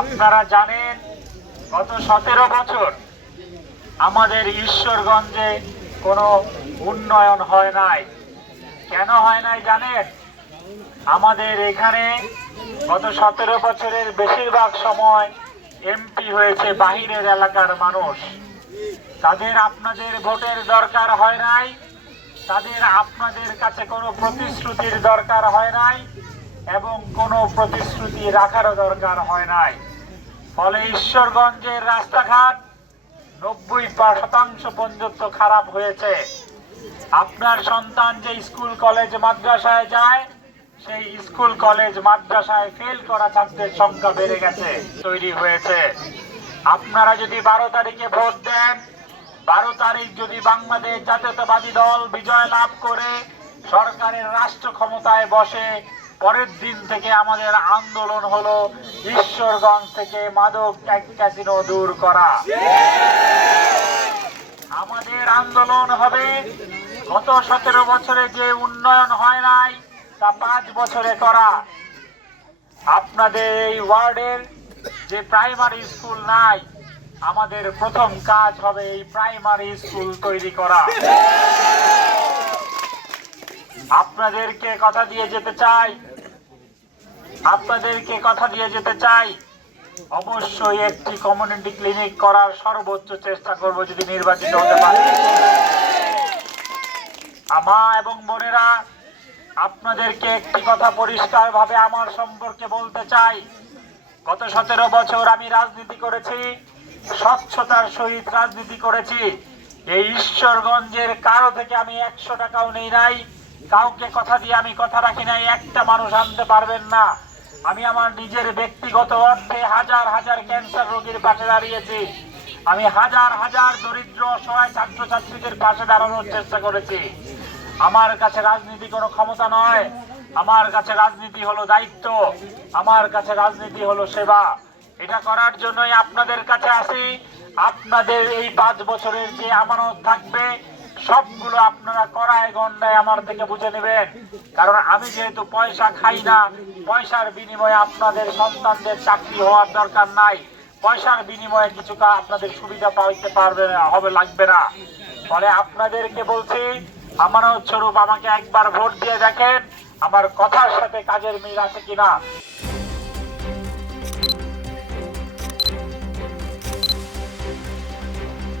আপনারা জানেন গত 17 বছর আমাদের ঈশ্বরগঞ্জে কোনো উন্নয়ন হয় নাই। কেন হয় নাই জানেন? আমাদের এখানে গত 17 বছরের বেশিরভাগ সময় এমপি হয়েছে বাহিরের এলাকার মানুষ। তাদের আপনাদের ভোটের দরকার হয় নাই, তাদের আপনাদের কাছে কোনো প্রতিশ্রুতির দরকার হয় নাই এবং কোনো প্রতিশ্রুতি রাখারও দরকার হয় নাই। ফলে ঈশ্বরগঞ্জের রাস্তাঘাট 90% পর্যন্ত খারাপ হয়েছে। আপনার সন্তান যে স্কুল কলেজ মাদ্রাসায় যায়, সেই স্কুল কলেজ মাদ্রাসায় ফেল করা ছাত্রের সংখ্যা বেড়ে গেছে, তৈরি হয়েছে। আপনারা যদি 12 তারিখে ভোট দেন, 12 তারিখ যদি বাংলাদেশ জাতীয়তাবাদী দল বিজয় লাভ করে সরকারের রাষ্ট্র ক্ষমতায় বসে, পরের দিন থেকে আমাদের আন্দোলন হলো ঈশ্বরগঞ্জ থেকে মাদক ক্যাসিনো দূর করা। আমাদের আন্দোলন হবে গত 17 বছরে যে উন্নয়ন হয় নাই তা 5 বছরে করা। আপনাদের এই ওয়ার্ডের যে প্রাইমারি স্কুল নাই, আমাদের প্রথম কাজ হবে এই প্রাইমারি স্কুল তৈরি করা। আপনাদেরকে কথা দিয়ে যেতে চাই, অবশ্যই একটি কমিউনিটি ক্লিনিক করার সর্বোচ্চ চেষ্টা করব যদি নির্বাচিত হতে পারি। মা এবং বোনেরা, আপনাদেরকে একটি কথা পরিষ্কারভাবে আমার সম্পর্কে বলতে চাই। গত 17 বছর আমি রাজনীতি করেছি, স্বচ্ছতার সহিত রাজনীতি করেছি। এই ঈশ্বরগঞ্জের কারো থেকে আমি 100 টাকাও নেই নাই, কাউকে কথা দিয়ে আমি কথা রাখি নাই। একটা মানুষ আনতে পারবেন না। আমি আমার নিজের ব্যক্তিগত অর্থে হাজার হাজার ক্যান্সার রোগীর পাশে দাঁড়িয়েছি। আমি হাজার হাজার দরিদ্র অসহায় ছাত্রছাত্রীদের পাশে দাঁড়ানোর চেষ্টা করেছি। আমার কাছে রাজনীতি কোনো ক্ষমতা নয়, আমার কাছে রাজনীতি হলো দায়িত্ব, আমার কাছে রাজনীতি হলো সেবা। এটা করার জন্যই আপনাদের কাছে আসি। আপনাদের এই 5 বছরের যে আমানত থাকবে, সবগুলো আপনারা কড়ায় গন্ডায় আমার থেকে বুঝে নেবেন। কারণ আমি যেহেতু পয়সা খাই না, পয়সার বিনিময়ে আপনাদের সন্তানদের চাকরি হওয়ার দরকার নাই, পয়সার বিনিময়ে কিছু আপনাদের সুবিধা পাইতে লাগবে না। ফলে আপনাদেরকে বলছি, আমানত স্বরূপ আমাকে একবার ভোট দিয়ে দেখেন আমার কথার সাথে কাজের মিল আছে কিনা।